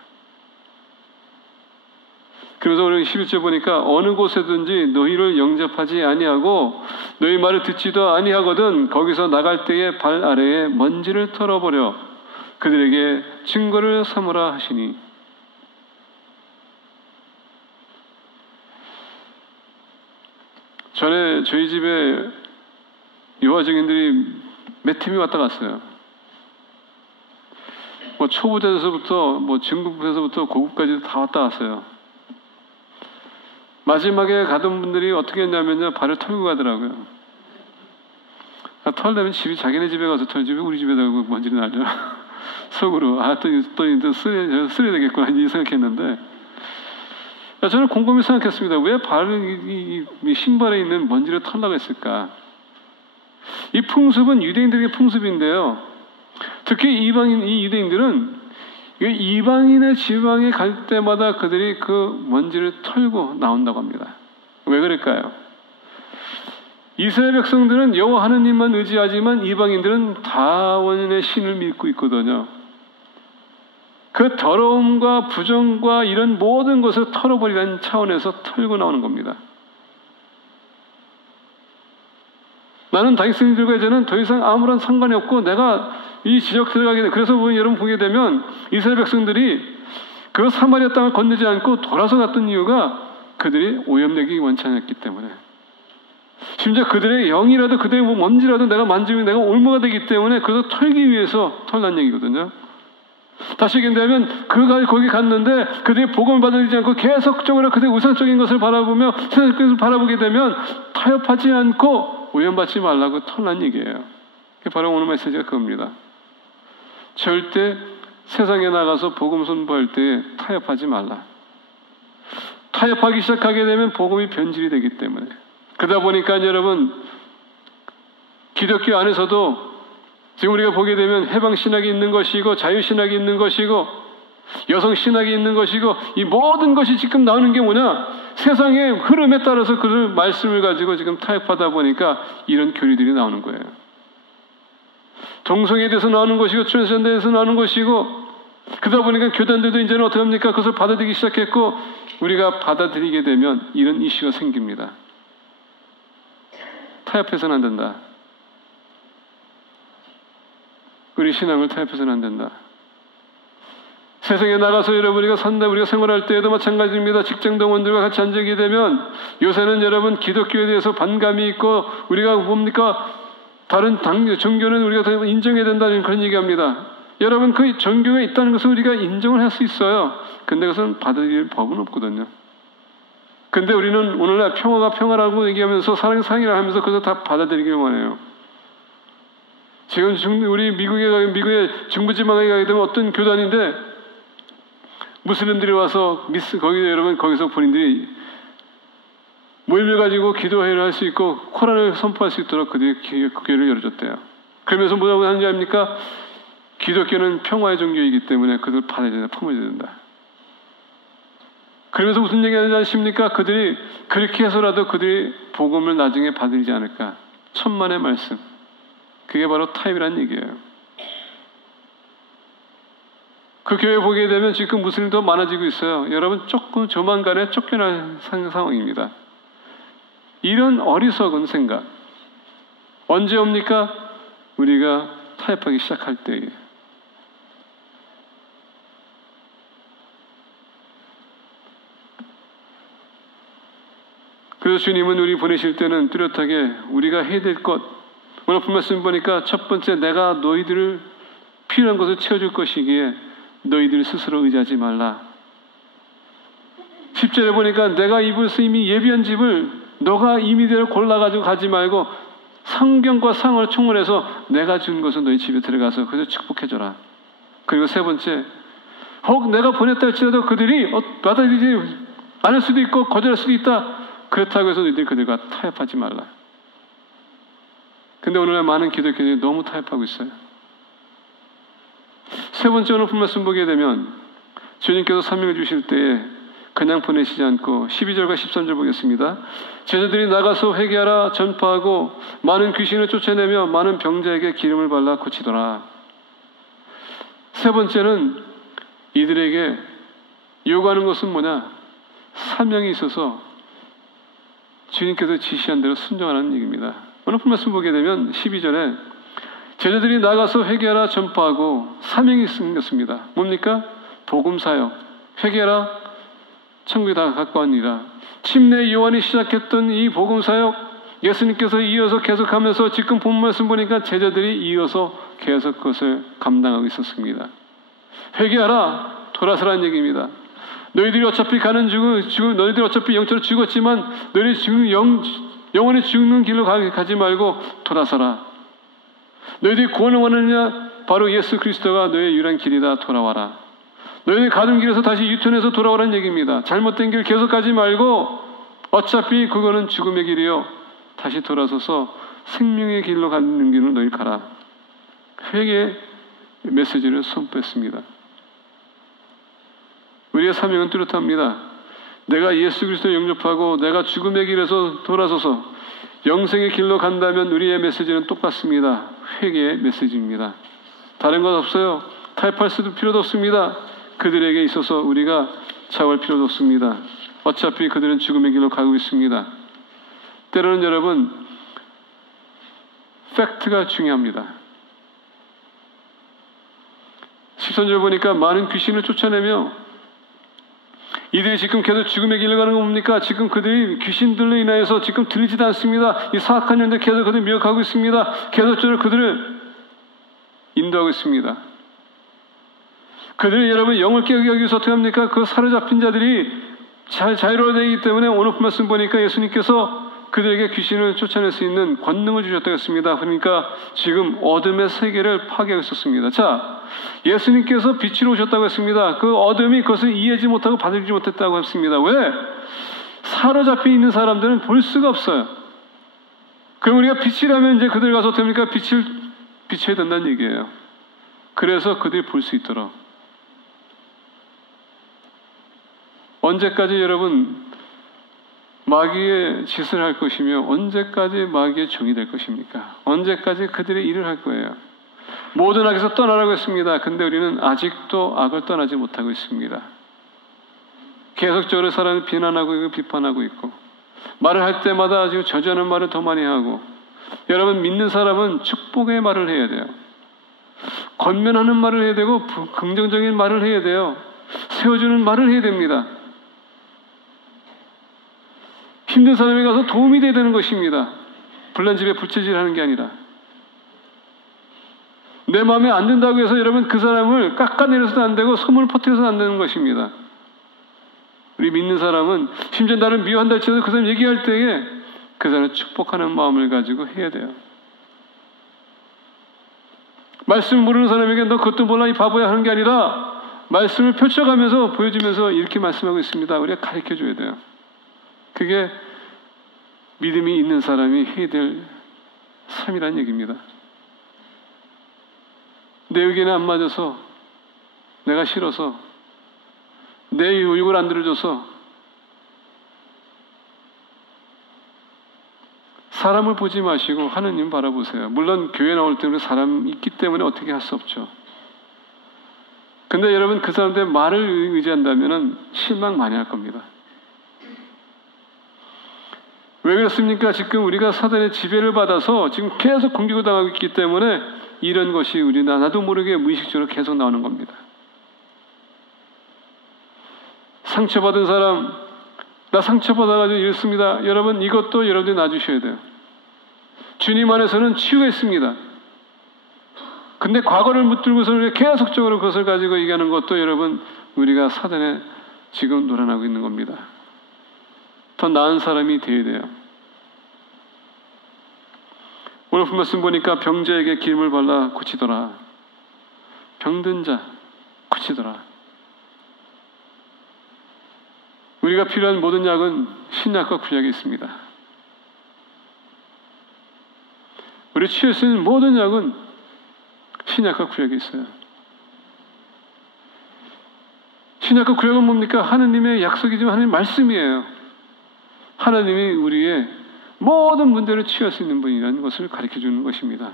그래서 오늘 11절 보니까 어느 곳에든지 너희를 영접하지 아니하고 너희 말을 듣지도 아니하거든 거기서 나갈 때에 발 아래에 먼지를 털어버려 그들에게 증거를 삼으라 하시니. 전에 저희 집에 유아증인들이 몇 팀이 왔다 갔어요. 뭐 초보자에서부터 뭐 중급에서부터 고급까지 다 왔다 갔어요. 마지막에 가던 분들이 어떻게 했냐면요, 발을 털고 가더라고요. 털려면 자기네 집에 가서 털지 왜 우리 집에다 먼지를 날려. 속으로 또 쓰려야 되겠구나 이 생각했는데, 저는 곰곰이 생각했습니다. 왜 이 신발에 있는 먼지를 털려고 했을까? 이 풍습은 유대인들의 풍습인데요. 특히 이 유대인들은 이방인의 지방에 갈 때마다 그들이 그 먼지를 털고 나온다고 합니다. 왜 그럴까요? 이스라엘 백성들은 여호와 하느님만 의지하지만 이방인들은 다원의 신을 믿고 있거든요. 그 더러움과 부정과 이런 모든 것을 털어버리라는 차원에서 털고 나오는 겁니다. 나는 다윗성들과 이제는 더 이상 아무런 상관이 없고 내가 이 지역 들어가게 돼. 그래서 여러분 보게 되면 이스라엘 백성들이 그 사마리아 땅을 건너지 않고 돌아서 갔던 이유가 그들이 오염되기 원치 않았기 때문에, 심지어 그들의 영이라도 그들의 먼지라도 내가 만지면 내가 올무가 되기 때문에 그것을 털기 위해서 털난 얘기거든요. 다시 얘기하면 거기 갔는데 그들이 복음을 받아들이지 않고 계속적으로 그들의 우상적인 것을 바라보며 세상적인 것을 바라보게 되면 타협하지 않고 오염받지 말라고 털난 얘기예요. 그게 바로 오늘 메시지가 그겁니다. 절대 세상에 나가서 복음 선포할 때 타협하지 말라. 타협하기 시작하게 되면 복음이 변질이 되기 때문에. 그러다 보니까 여러분, 기독교 안에서도 지금 우리가 보게 되면 해방신학이 있는 것이고 자유신학이 있는 것이고 여성신학이 있는 것이고 이 모든 것이 지금 나오는 게 뭐냐? 세상의 흐름에 따라서 그 말씀을 가지고 지금 타협하다 보니까 이런 교리들이 나오는 거예요. 동성애에 대해서 나오는 것이고 트랜스젠더에 대해서 나오는 것이고, 그러다 보니까 교단들도 이제는 어떻게 합니까? 그것을 받아들이기 시작했고, 우리가 받아들이게 되면 이런 이슈가 생깁니다. 타협해서는 안 된다. 우리 신앙을 타협해서는 안 된다. 세상에 나가서 여러분 우리가 산다, 우리가 생활할 때에도 마찬가지입니다. 직장 동원들과 같이 앉게 되면 요새는 여러분 기독교에 대해서 반감이 있고 우리가 뭡니까? 다른 종교는 우리가 더 인정해야 된다는 그런 얘기합니다. 여러분 그 종교가 있다는 것을 우리가 인정을 할 수 있어요. 근데 그것은 받아들일 법은 없거든요. 근데 우리는 오늘날 평화가 평화라고 얘기하면서 사랑이 사랑이라 하면서 그것을 다 받아들이길 원해요. 지금 우리 미국의 중부지방에 가게 되면 어떤 교단인데 무슬림들이 와서 거기서 본인들이 모임을 가지고 기도회를 할 수 있고 코란을 선포할 수 있도록 그들이 교회를 열어줬대요. 그러면서 뭐라고 하는지 압니까? 기독교는 평화의 종교이기 때문에 그들 받아야 된다, 품어야 된다. 그러면서 무슨 얘기하는지 아십니까? 그들이 그렇게 해서라도 그들이 복음을 나중에 받으리지 않을까. 천만의 말씀. 그게 바로 타협이라는 얘기예요. 그 교회 보게 되면 지금 무슬림이 더 많아지고 있어요. 여러분 조금 조만간에 쫓겨날 상황입니다. 이런 어리석은 생각 언제 옵니까? 우리가 타협하기 시작할 때에. 그래서 주님은 우리 보내실 때는 뚜렷하게 우리가 해야 될 것, 오늘 말씀 보니까 첫 번째, 내가 너희들을 필요한 것을 채워줄 것이기에 너희들 스스로 의지하지 말라. 10절에 보니까 내가 입을 이미 예비한 집을 너가 임의대로 골라가지고 가지 말고 성경과 상을 총론해서 내가 준 것은 너희 집에 들어가서 그래서 축복해줘라. 그리고 세 번째, 혹 내가 보냈다 할지라도 그들이 받아들이지 않을 수도 있고 거절할 수도 있다. 그렇다고 해서 너희들이 그들과 타협하지 말라. 근데 오늘날 많은 기독교인들이 너무 타협하고 있어요. 세 번째, 오늘 말씀 보게 되면 주님께서 사명을 주실 때에 그냥 보내시지 않고 12절과 13절 보겠습니다. 제자들이 나가서 회개하라, 전파하고 많은 귀신을 쫓아내며 많은 병자에게 기름을 발라 고치더라. 세 번째는 이들에게 요구하는 것은 뭐냐? 사명이 있어서 주님께서 지시한 대로 순종하는 얘기입니다. 오늘 말씀 보게 되면 12절에 제자들이 나가서 회개하라, 전파하고 사명이 생겼습니다. 뭡니까? 복음 사역. 회개하라, 천국이 다 가까우니라. 침례 요한이 시작했던 이 복음 사역, 예수님께서 이어서 계속하면서 지금 본 말씀 보니까 제자들이 이어서 계속 그것을 감당하고 있었습니다. 회개하라, 돌아서라는 얘기입니다. 너희들이 어차피 너희들이 어차피 영적으로 죽었지만 너희들이 영원히 죽는 길로 가지 말고 돌아서라. 너희들이 구원을 원하느냐? 바로 예수 그리스도가 너희의 유일한 길이다. 돌아와라. 너희들이 가던 길에서 다시 유턴해서 돌아오라는 얘기입니다. 잘못된 길 계속 가지 말고 어차피 그거는 죽음의 길이요. 다시 돌아서서 생명의 길로 가는 길로 너희 가라. 회개의 메시지를 선포했습니다. 우리의 사명은 뚜렷합니다. 내가 예수 그리스도를 영접하고 내가 죽음의 길에서 돌아서서 영생의 길로 간다면 우리의 메시지는 똑같습니다. 회개의 메시지입니다. 다른 것 없어요. 타협할 수도 필요도 없습니다. 그들에게 있어서 우리가 차올 필요도 없습니다. 어차피 그들은 죽음의 길로 가고 있습니다. 때로는 여러분, 팩트가 중요합니다. 13절 보니까 많은 귀신을 쫓아내며 이들이 지금 계속 죽음의 길로 가는 거 뭡니까? 지금 그들이 귀신들로 인하여서 지금 들리지도 않습니다. 이 사악한 영들 계속 그들을 미혹하고 있습니다. 계속적으로 그들을 인도하고 있습니다. 그들이 여러분 영을 깨우기 위해서 어떻게 합니까? 그 사로잡힌 자들이 자유로워야 되기 때문에 오늘 말씀 보니까 예수님께서 그들에게 귀신을 쫓아낼 수 있는 권능을 주셨다고 했습니다. 그러니까 지금 어둠의 세계를 파괴하고 있었습니다. 자, 예수님께서 빛으로 오셨다고 했습니다. 그 어둠이 그것을 이해하지 못하고 받아들이지 못했다고 했습니다. 왜? 사로잡혀 있는 사람들은 볼 수가 없어요. 그럼 우리가 빛이라면 이제 그들 가서 어떻게 합니까? 빛을 비춰야 된다는 얘기예요. 그래서 그들이 볼 수 있도록. 언제까지 여러분 마귀의 짓을 할 것이며 언제까지 마귀의 종이 될 것입니까? 언제까지 그들의 일을 할 거예요? 모든 악에서 떠나라고 했습니다. 근데 우리는 아직도 악을 떠나지 못하고 있습니다. 계속적으로 사람을 비난하고 있고 비판하고 있고 말을 할 때마다 지금 저주하는 말을 더 많이 하고 여러분, 믿는 사람은 축복의 말을 해야 돼요. 권면하는 말을 해야 되고 긍정적인 말을 해야 돼요. 세워주는 말을 해야 됩니다. 힘든 사람에 가서 도움이 돼야 되는 것입니다. 불난 집에 불체질하는 게 아니라. 내 마음에 안 든다고 해서 여러분 그 사람을 깎아내려서도 안 되고 소문을 퍼뜨려서도 안 되는 것입니다. 우리 믿는 사람은 심지어 나를 미워한다 할지라도 그 사람 얘기할 때에 그 사람을 축복하는 마음을 가지고 해야 돼요. 말씀 모르는 사람에게 너 그것도 몰라 이 바보야 하는 게 아니라 말씀을 펼쳐가면서 보여주면서 이렇게 말씀하고 있습니다. 우리가 가르쳐줘야 돼요. 그게 믿음이 있는 사람이 해야 될 삶이라는 얘기입니다. 내 의견에 안 맞아서, 내가 싫어서, 내 요구를 안 들어줘서 사람을 보지 마시고 하느님 바라보세요. 물론 교회 나올 때는 사람 있기 때문에 어떻게 할 수 없죠. 근데 여러분 그 사람들의 말을 의지한다면 실망 많이 할 겁니다. 왜 그렇습니까? 지금 우리가 사단의 지배를 받아서 지금 계속 공격을 당하고 있기 때문에 이런 것이 우리 나도 모르게 무의식적으로 계속 나오는 겁니다. 상처받은 사람, 나 상처받아가지고 이렇습니다. 여러분 이것도 여러분들이 놔주셔야 돼요. 주님 안에서는 치유가 있습니다. 근데 과거를 묻들고서 계속적으로 그것을 가지고 얘기하는 것도 여러분 우리가 사단에 지금 놀아나고 있는 겁니다. 더 나은 사람이 되어야 돼요. 오늘 말씀 보니까 병자에게 기름을 발라 고치더라. 병든 자 고치더라. 우리가 필요한 모든 약은 신약과 구약에 있습니다. 우리 취할 수 있는 모든 약은 신약과 구약에 있어요. 신약과 구약은 뭡니까? 하나님의 약속이지만 하나님의 말씀이에요. 하나님이 우리의 모든 문제를 치유할 수 있는 분이라는 것을 가르쳐주는 것입니다.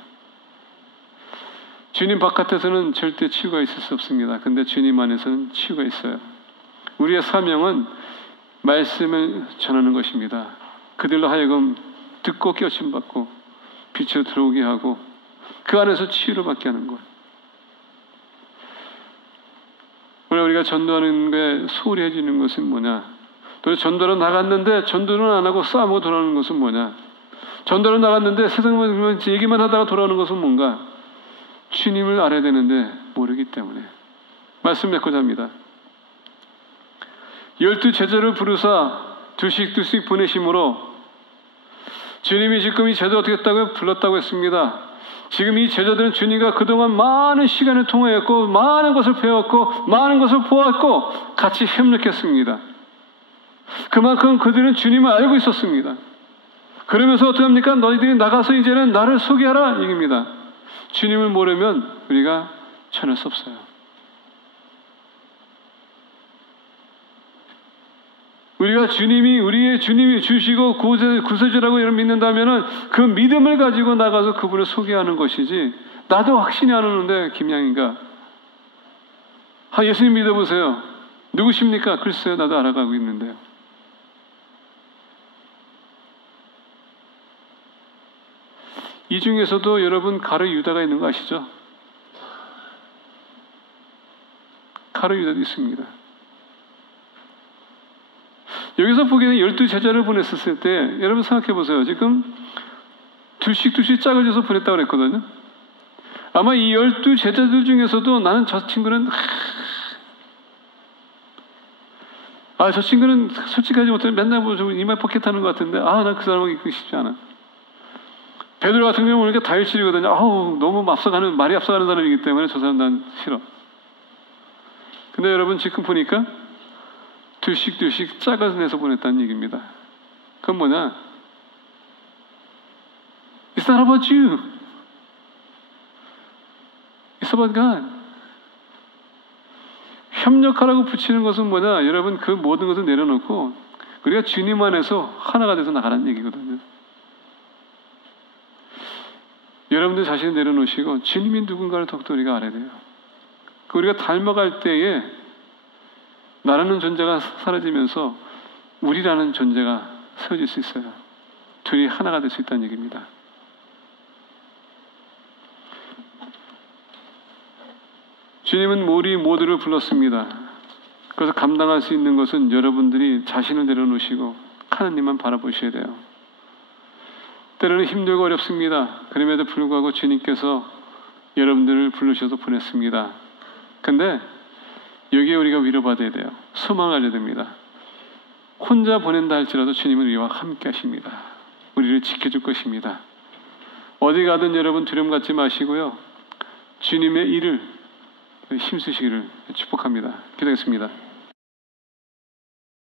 주님 바깥에서는 절대 치유가 있을 수 없습니다. 근데 주님 안에서는 치유가 있어요. 우리의 사명은 말씀을 전하는 것입니다. 그들로 하여금 듣고 깨우침받고 빛으로 들어오게 하고 그 안에서 치유를 받게 하는 것. 오늘 우리가 전도하는 게 소홀히 해주는 것은 뭐냐? 또 전도로 나갔는데 전도는 안 하고 싸움하고 돌아오는 것은 뭐냐? 전도로 나갔는데 세상만 얘기만 하다가 돌아오는 것은 뭔가? 주님을 알아야 되는데 모르기 때문에. 말씀 맺고자 합니다. 12 제자를 부르사 두씩 보내심으로 주님이 지금 이 제자 어떻게 했다고 불렀다고 했습니다. 지금 이 제자들은 주님과 그동안 많은 시간을 통화했고 많은 것을 배웠고 많은 것을 보았고 같이 협력했습니다. 그만큼 그들은 주님을 알고 있었습니다. 그러면서 어떻게 합니까? 너희들이 나가서 이제는 나를 소개하라 얘기입니다. 주님을 모르면 우리가 전할 수 없어요. 우리가 우리의 주님이 주시고 구세주라고 여러분 믿는다면은 그 믿음을 가지고 나가서 그분을 소개하는 것이지, 나도 확신이 안 오는데 김양인가? 예수님 믿어보세요. 누구십니까? 글쎄요, 나도 알아가고 있는데요. 이 중에서도 여러분 가룟 유다가 있는 거 아시죠? 가룟 유다도 있습니다. 여기서 보기에는 12 제자를 보냈었을 때 여러분 생각해 보세요. 지금 둘씩 짝을 줘서 보냈다고 그랬거든요. 아마 이 12 제자들 중에서도 나는 저 친구는 저 친구는 솔직하지 못하면 맨날 이마에 포켓 하는 것 같은데 난 그 사람하고 있고 싶지 않아. 베드로 같은 경우는 우리가 다혈질이거든요. 너무 말이 앞서가는 사람이기 때문에 저 사람 난 싫어. 근데 여러분 지금 보니까 둘씩 짝을 내서 보냈다는 얘기입니다. 그건 뭐냐? It's not about you. It's about God. 협력하라고 붙이는 것은 뭐냐? 여러분 그 모든 것을 내려놓고 우리가 주님 안에서 하나가 돼서 나가라는 얘기거든요. 여러분들 자신을 내려놓으시고 주님이 누군가를 더욱더 우리가 알아야 돼요. 우리가 닮아갈 때에 나라는 존재가 사라지면서 우리라는 존재가 세워질 수 있어요. 둘이 하나가 될 수 있다는 얘기입니다. 주님은 우리 모두를 불렀습니다. 그래서 감당할 수 있는 것은 여러분들이 자신을 내려놓으시고 하나님만 바라보셔야 돼요. 때로는 힘들고 어렵습니다. 그럼에도 불구하고 주님께서 여러분들을 부르셔서 보냈습니다. 근데 여기에 우리가 위로받아야 돼요. 소망을 알려야 됩니다. 혼자 보낸다 할지라도 주님은 우리와 함께 하십니다. 우리를 지켜줄 것입니다. 어디 가든 여러분 두려움 갖지 마시고요. 주님의 일을 힘쓰시기를 축복합니다. 기도하겠습니다.